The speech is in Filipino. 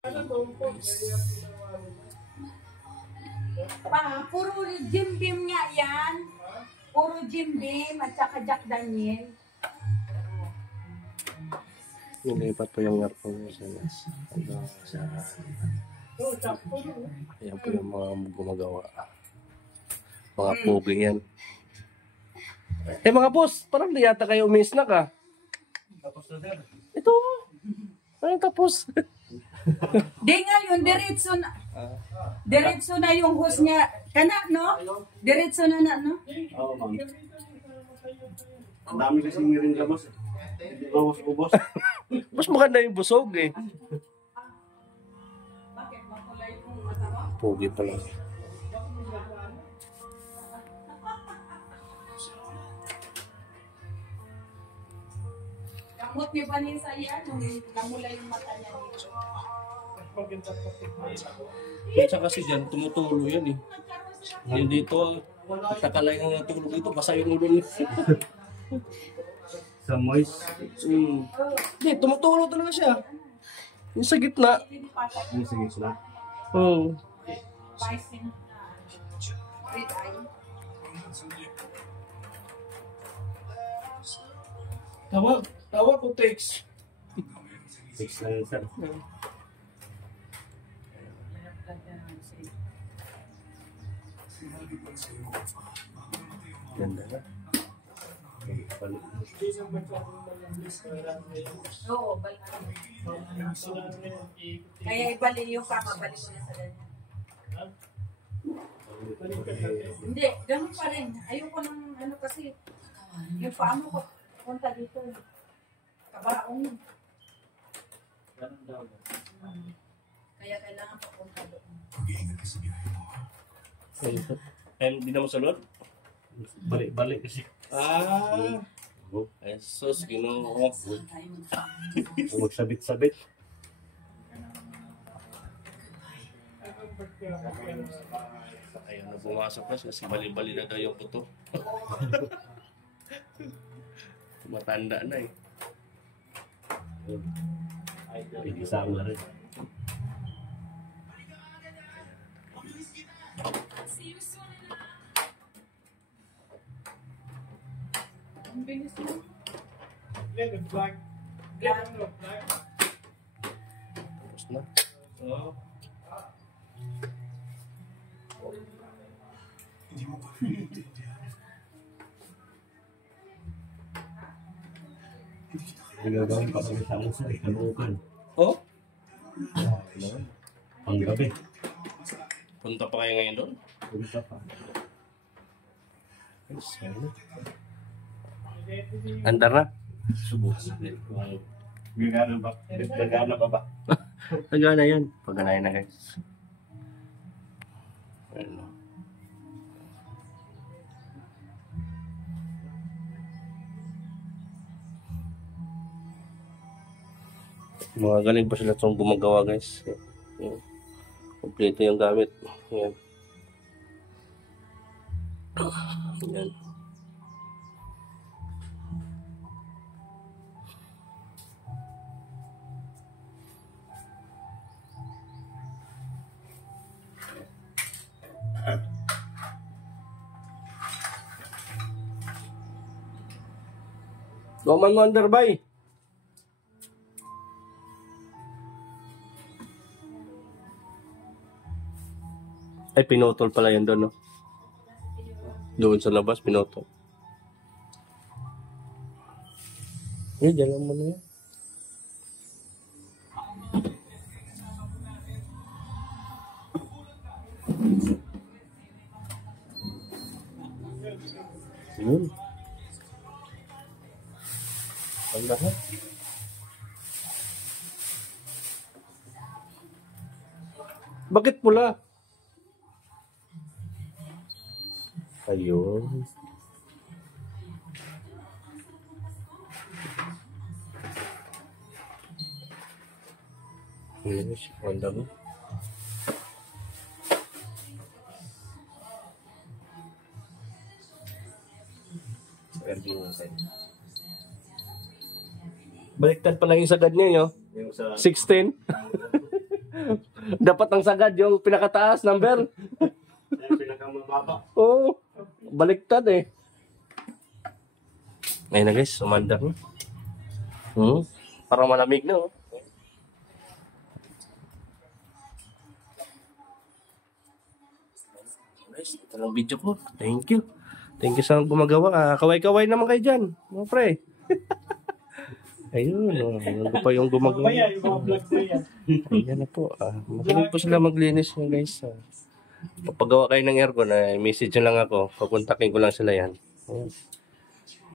Puro Jim Beam nga yan. Puro Jim Beam at saka Jack Daniel. Nilipat po yung aircon niya sa ayan po yung mga gumagawa. Mga pogi yan. Mga boss, parang di yata kayo miss na ka. Tapos na din. Ito. Ano tapos? Di nga yun, diretso na. Diretso na yung host niya. Kana, no? Diretso na na, no? Oo, ma'am. Ang dami kasi rin ka, boss. Ubos. Mas maganda yung busog eh. Bakit? Makulay yung mata mo? Pogi pala. Kamot ni Vanessa yan, namulay yung mata niya dito. Kaya kasi dyan, tumutulo yan eh. Yan dito, takalay na natulog dito, basa yung ulo niya. Sa moist. Hindi, tumutulo talaga siya. Yung sa gitna. Yung sa gitna. Oo. Bison red eye. Tawag ko text. 6 na yun, sir. Ganda na. Oo, balik. Kaya ibaliyo ka, mabalik mo na sa ganyan. Hindi, ganun pa rin. Ayoko ng ano kasi, yung paa mo ko, punta dito. Kabaong. Kaya kailangan papunta doon. Hindi naman sa loob? Balik kasi. Jesus, Ginoo. Magsabit-sabit. Ayaw na bumasok na kasi bali-bali na daw yung puto. Matanda na eh. Hindi sama rin. Ang bilis mo. Black. Tapos na. Nagagawin pa kami sa ano, sir. Kanukan. Oh? Panggabi. Punta pa kayo ngayon doon? Punta pa. Andar na? Subok. Gagana ba? Gagana pa ba? Nagana yan. Paganayan na guys. Ano? Mga galing pa sila itong gumagawa guys. Yan. Kompleto yung gamit. Yan. Yan. Roman Wonderbay. Ay, pinutol pala yan doon, no? Doon sa labas, pinutol. Eh, dyan mo na yan. Yun. Ang lahat. Bakit pula? Ayun. Yes, wala mo. Baliktad pala yung sagad niya, yo. Yung sa 16. Dapat ang sagad yung pinakataas number. Yan, pinakamababa. Oo. Baliktad eh. Ayun na guys, umanda. Parang malamig na oh. Guys, ito lang video ko. Thank you. Thank you sa gumagawa. Kaway-kaway naman kayo dyan. Mga pre. Ayun. Ano pa yung gumagawa. Mamaya, yung mga vlogs na yan. Ayan na po. Magaling po sila maglinis mo guys. Papagawa kayo ng aircon, message nyo lang ako. Papuntakin ko lang sila yan. Ayan.